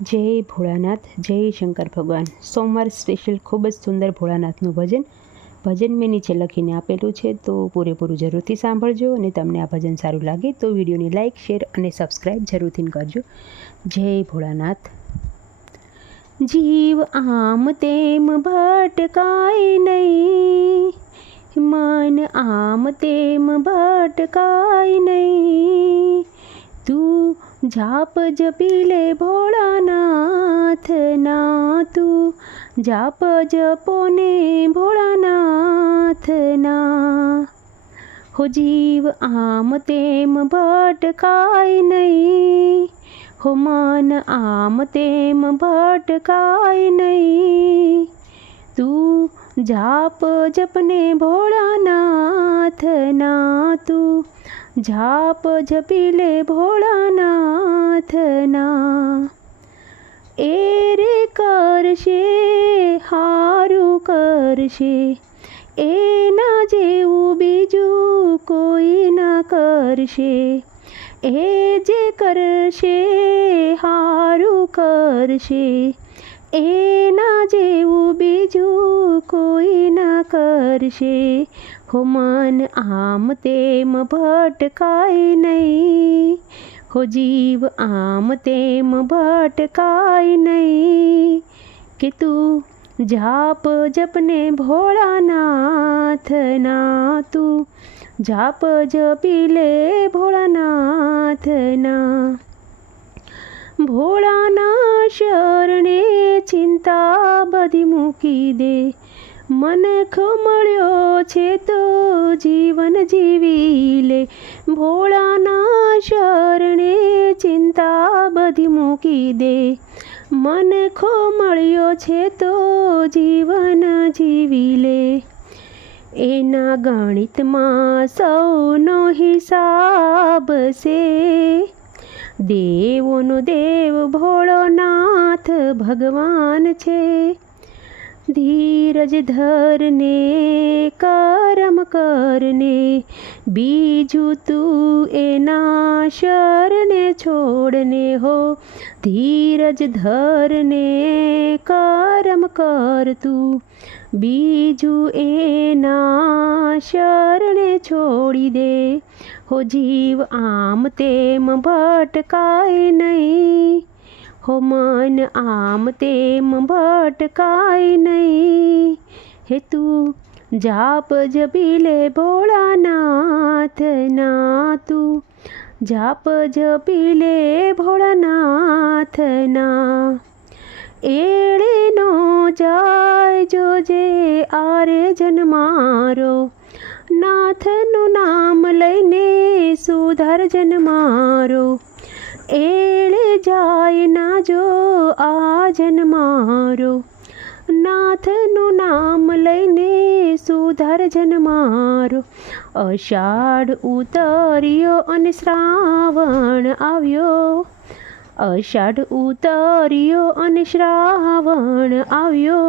जय भोलानाथ, जय शंकर भगवान। सोमवार स्पेशल खूब ज सुंदर भोलानाथનું भजन મેં નીચે લખીને આપેલું છે, તો પૂરેપૂરું જરૂરથી સાંભળજો અને તમને આ ભજન સારું લાગે તો વિડીયોને લાઇક, શેર અને સબસ્ક્રાઈબ જરૂરથી કરજો। જય ભોળાનાથ। જીવ આમ તેમ ભટકાય નહીં, મન આમ તેમ ભટકાય નહીં, તું જાપ જપી લે ભોળાનાથ ના, તું જાપ જપો ને ભોળાનાથ ના। હો જીવ આમ તેમ ભટકાય નહીં, હો મન આમ તેમ ભટકાય નહીં, તું જાપ જપને ભોળાનાથ ના, તું જાપ જપી લે ભોળાનાથ ના। એ રે કરશે હારું કરશે, એના જેવું બીજું કોઈ ના કરશે, એ જે કરશે હારું કરશે, એના જેવું બીજું કોઈ ના કરશે। હો મન આમ તેમ ભટકાય નહીં, હો જીવ આમ તેમ ભટકાય નહીં, કે તું જાપ જપને ભોળાનાથ ના, તું જાપ જપી લે ભોળાનાથ ના। ભોળાના શરણે ચિંતા બધી મૂકી દે, મનખ મળ્યો છે તો જીવન જીવી લે। ભોળાના શરણે ચિંતા બધી મૂકી દે, મનખો મળ્યો છે તો જીવન જીવી લે। એના ગણિતમાં સૌનો હિસાબ છે, દેવોનો દેવ ભોળોનાથ ભગવાન છે। ધીરજ ધરને કરમ કરને, બીજું તું એના શરણે છોડને હો। ધીરજ ધરને કરમ કર તું, બીજું એના શરણે છોડી દે। હો જીવ આમ તેમ ભટકાય નહીં, હો મન આમ તેમ ભટકાય નહીં, હે તું જાપ જપી લે ભોળાનાથ ના, તું જાપ જપી લે ભોળાનાથ ના। એળે નો જાય જોજે આરે જન્મારો, નાથનું નામ લઈને સુધાર જન્મારો। એળે જાય ના જો આ જન્મારો, નાથનું નામ લઈને સુધાર જન્મારો। અષાઢ ઉતર્યો અને શ્રાવણ આવ્યો, અષાઢ ઉતર્યો અને શ્રાવણ આવ્યો,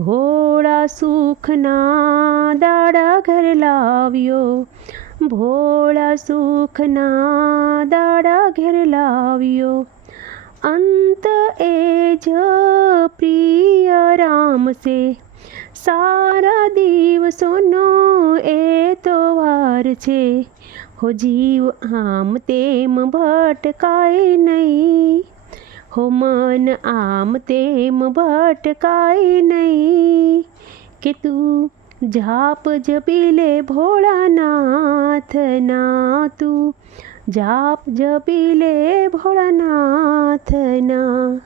ભોળા સુખના દાડા ઘર લાવ્યો, ભોળા સુખના દાડા ઘેર લાવ્યો। અંત એ જ પ્રિય રામ છે, સારા દિવસોનો એ તો વાર છે। હો જીવ આમ તેમ ભટકાય નહીં, હો મન આમ તેમ ભટકાય નહીં, કે તું જાપ જપી લે ભોળાનાથ ના, તું જાપ જપી લે ભોળાનાથ ના।